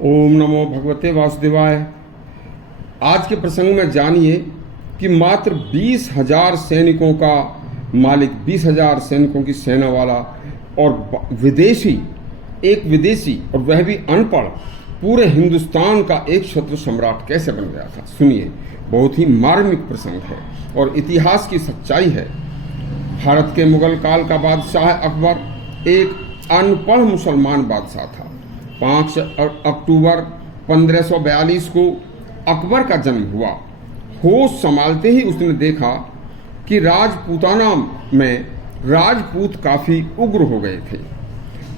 ओम नमो भगवते वासुदेवाय। आज के प्रसंग में जानिए कि मात्र 20,000 सैनिकों का मालिक, 20,000 सैनिकों की सेना वाला और एक विदेशी और वह भी अनपढ़ पूरे हिंदुस्तान का एक छत्र सम्राट कैसे बन गया था। सुनिए, बहुत ही मार्मिक प्रसंग है और इतिहास की सच्चाई है। भारत के मुगल काल का बादशाह अकबर एक अनपढ़ मुसलमान बादशाह था। 5 अक्टूबर 1542 को अकबर का जन्म हुआ। होश संभालते ही उसने देखा कि राजपूताना में राजपूत काफ़ी उग्र हो गए थे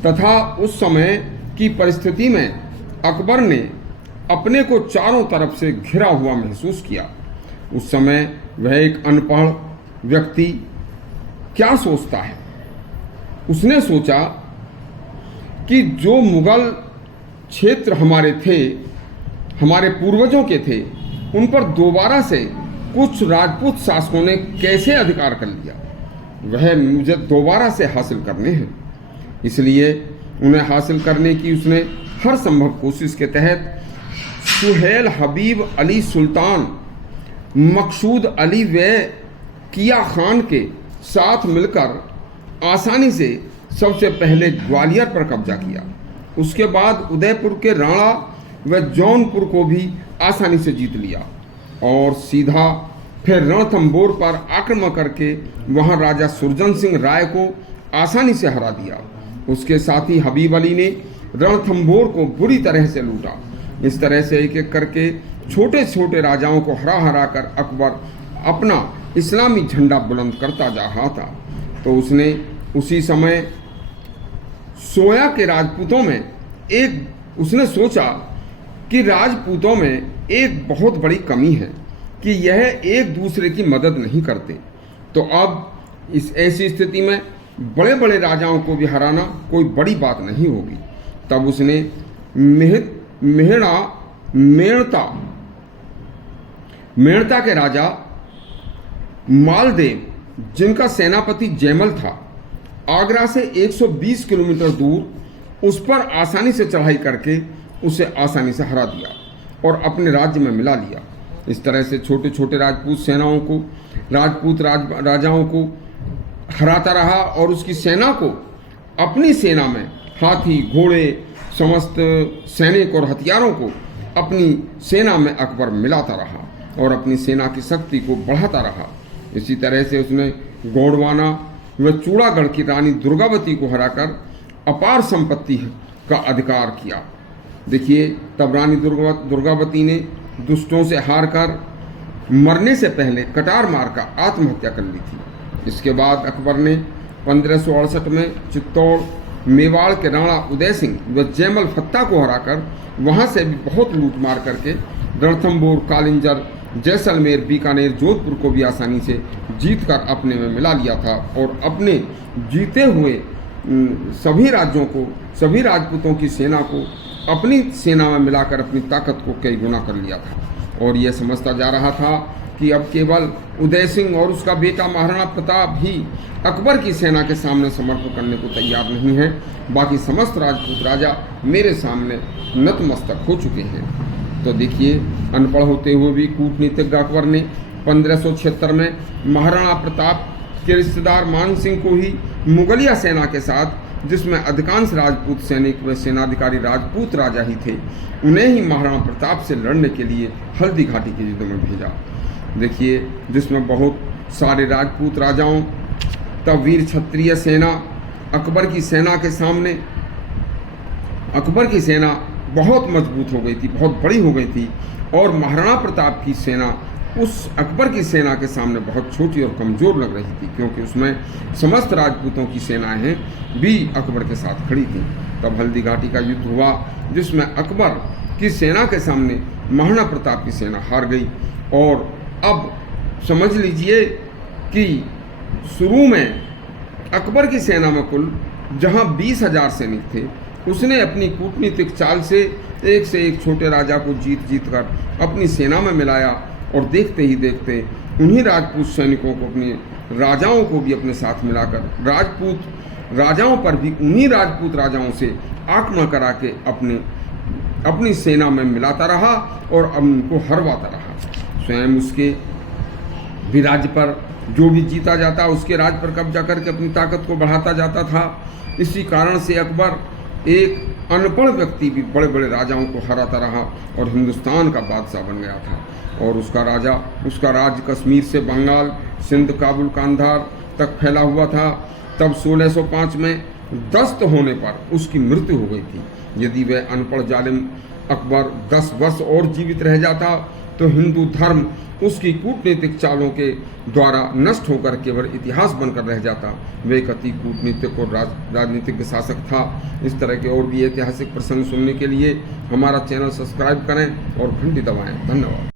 तथा उस समय की परिस्थिति में अकबर ने अपने को चारों तरफ से घिरा हुआ महसूस किया। उस समय वह एक अनपढ़ व्यक्ति क्या सोचता है। उसने सोचा कि जो मुगल क्षेत्र हमारे थे, हमारे पूर्वजों के थे, उन पर दोबारा से कुछ राजपूत शासकों ने कैसे अधिकार कर लिया, वह मुझे दोबारा से हासिल करने हैं। इसलिए उन्हें हासिल करने की उसने हर संभव कोशिश के तहत सुहेल हबीब अली सुल्तान, मकसूद अली व किया खान के साथ मिलकर आसानी से सबसे पहले ग्वालियर पर कब्जा किया। उसके बाद उदयपुर के राणा व जौनपुर को भी आसानी से जीत लिया और सीधा फिर रणथंबोर पर आक्रमण करके वहां राजा सुरजन सिंह राय को आसानी से हरा दिया। उसके साथ ही हबीब अली ने रणथंबोर को बुरी तरह से लूटा। इस तरह से एक एक करके छोटे छोटे राजाओं को हरा हरा कर अकबर अपना इस्लामी झंडा बुलंद करता जा रहा था। तो उसने उसी समय सोया के राजपूतों में उसने सोचा कि राजपूतों में एक बहुत बड़ी कमी है कि यह एक दूसरे की मदद नहीं करते। तो अब इस ऐसी स्थिति में बड़े बड़े राजाओं को भी हराना कोई बड़ी बात नहीं होगी। तब उसने मेड़ता के राजा मालदेव, जिनका सेनापति जयमल था, आगरा से 120 किलोमीटर दूर उस पर आसानी से चढ़ाई करके उसे आसानी से हरा दिया और अपने राज्य में मिला लिया। इस तरह से छोटे छोटे राजपूत राजाओं को हराता रहा और उसकी सेना को, अपनी सेना में हाथी, घोड़े, समस्त सैनिक और हथियारों को अपनी सेना में अकबर मिलाता रहा और अपनी सेना की शक्ति को बढ़ाता रहा। इसी तरह से उसने गोंडवाना व चूड़ागढ़ की रानी दुर्गावती को हराकर अपार संपत्ति का अधिकार किया। देखिए, तब रानी दुर्गावती ने दुष्टों से हार कर मरने से पहले कटार मारकर आत्महत्या कर ली थी। इसके बाद अकबर ने 1568 में चित्तौड़, मेवाड़ के राणा उदय सिंह व जयमल फत्ता को हराकर वहां से भी बहुत लूट मार करके रणथंबोर, कालिंजर, जैसलमेर, बीकानेर, जोधपुर को भी आसानी से जीत कर अपने में मिला लिया था और अपने जीते हुए सभी राज्यों को, सभी राजपूतों की सेना को अपनी सेना में मिलाकर अपनी ताकत को कई गुना कर लिया था। और यह समझता जा रहा था कि अब केवल उदय सिंह और उसका बेटा महाराणा प्रताप ही अकबर की सेना के सामने समर्पण करने को तैयार नहीं है, बाकी समस्त राजपूत राजा मेरे सामने नतमस्तक हो चुके हैं। तो देखिए, अनपढ़ होते हुए भी कूटनीतिज्ञ अकबर ने 1576 में महाराणा प्रताप के रिश्तेदार मान सिंह को ही मुगलिया सेना के साथ, जिसमें अधिकांश राजपूत सैनिक व सेनाधिकारी राजपूत राजा ही थे, उन्हें ही महाराणा प्रताप से लड़ने के लिए हल्दी घाटी की युद्ध में भेजा। देखिए, जिसमें बहुत सारे राजपूत राजाओं, तब वीर क्षत्रिय सेना अकबर की सेना के सामने, अकबर की सेना बहुत मजबूत हो गई थी, बहुत बड़ी हो गई थी और महाराणा प्रताप की सेना उस अकबर की सेना के सामने बहुत छोटी और कमज़ोर लग रही थी, क्योंकि उसमें समस्त राजपूतों की सेनाएं भी अकबर के साथ खड़ी थीं। तब हल्दी घाटी का युद्ध हुआ, जिसमें अकबर की सेना के सामने महाराणा प्रताप की सेना हार गई। और अब समझ लीजिए कि शुरू में अकबर की सेना में कुल जहां 20,000 सैनिक थे, उसने अपनी कूटनीतिक चाल से एक छोटे राजा को जीत कर अपनी सेना में मिलाया और देखते ही देखते उन्हीं राजपूत सैनिकों को, अपने राजाओं को भी अपने साथ मिलाकर राजपूत राजाओं पर भी उन्हीं राजपूत राजाओं से आक्रमण करा के अपने अपनी सेना में मिलाता रहा और उनको हरवाता रहा। स्वयं उसके भी राज्य पर जो भी जीता जाता उसके राज्य पर कब्जा करके अपनी ताकत को बढ़ाता जाता था। इसी कारण से अकबर एक अनपढ़ व्यक्ति भी बड़े बड़े राजाओं को हराता रहा और हिंदुस्तान का बादशाह बन गया था। और उसका राज्य कश्मीर से बंगाल, सिंध, काबुल, कांधार तक फैला हुआ था। तब 1605 में दस्त होने पर उसकी मृत्यु हो गई थी। यदि वह अनपढ़ जालिम अकबर 10 वर्ष और जीवित रह जाता तो हिंदू धर्म उसकी कूटनीतिक चालों के द्वारा नष्ट होकर केवल इतिहास बनकर रह जाता। वे एक अति कूटनीतिक और राजनीतिक शासक था। इस तरह के और भी ऐतिहासिक प्रसंग सुनने के लिए हमारा चैनल सब्सक्राइब करें और घंटी दबाएं। धन्यवाद।